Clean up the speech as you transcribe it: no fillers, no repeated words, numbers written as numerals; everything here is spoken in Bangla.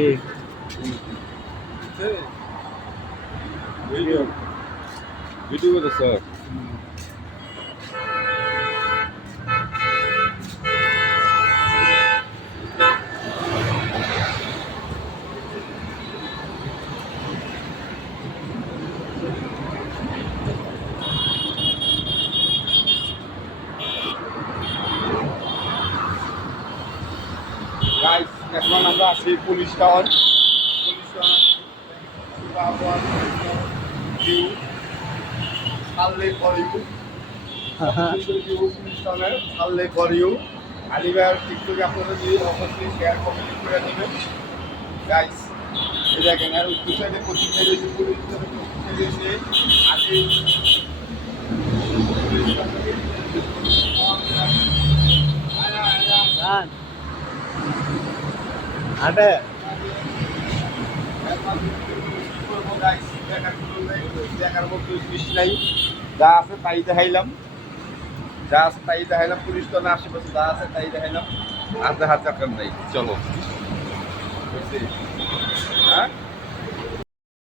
ঠিক ভিডিও ভিডিও করতে স্যার গাইস এখন আমরা আছি পুলিশ টাওয়ার ভিউ সাললে ফর ইউ পুলিশ টাওয়ার সাললে ফর ইউ আলিভার টিকটকে আপনারা দিয়ে অবশ্যই শেয়ার কমেন্ট করে দেবেন গাইস এই দেখেন আর দু সাইডে কোচিং রয়েছে পুলিশ রয়েছে আগে হাটে দেখার মতো জিনিস নাই যা আছে তাই দেখাইলাম পুলিশ তো না আশেপাশে যা আছে তাই দেখাইলাম আর দেখার দরকার নাই চলো হ্যাঁ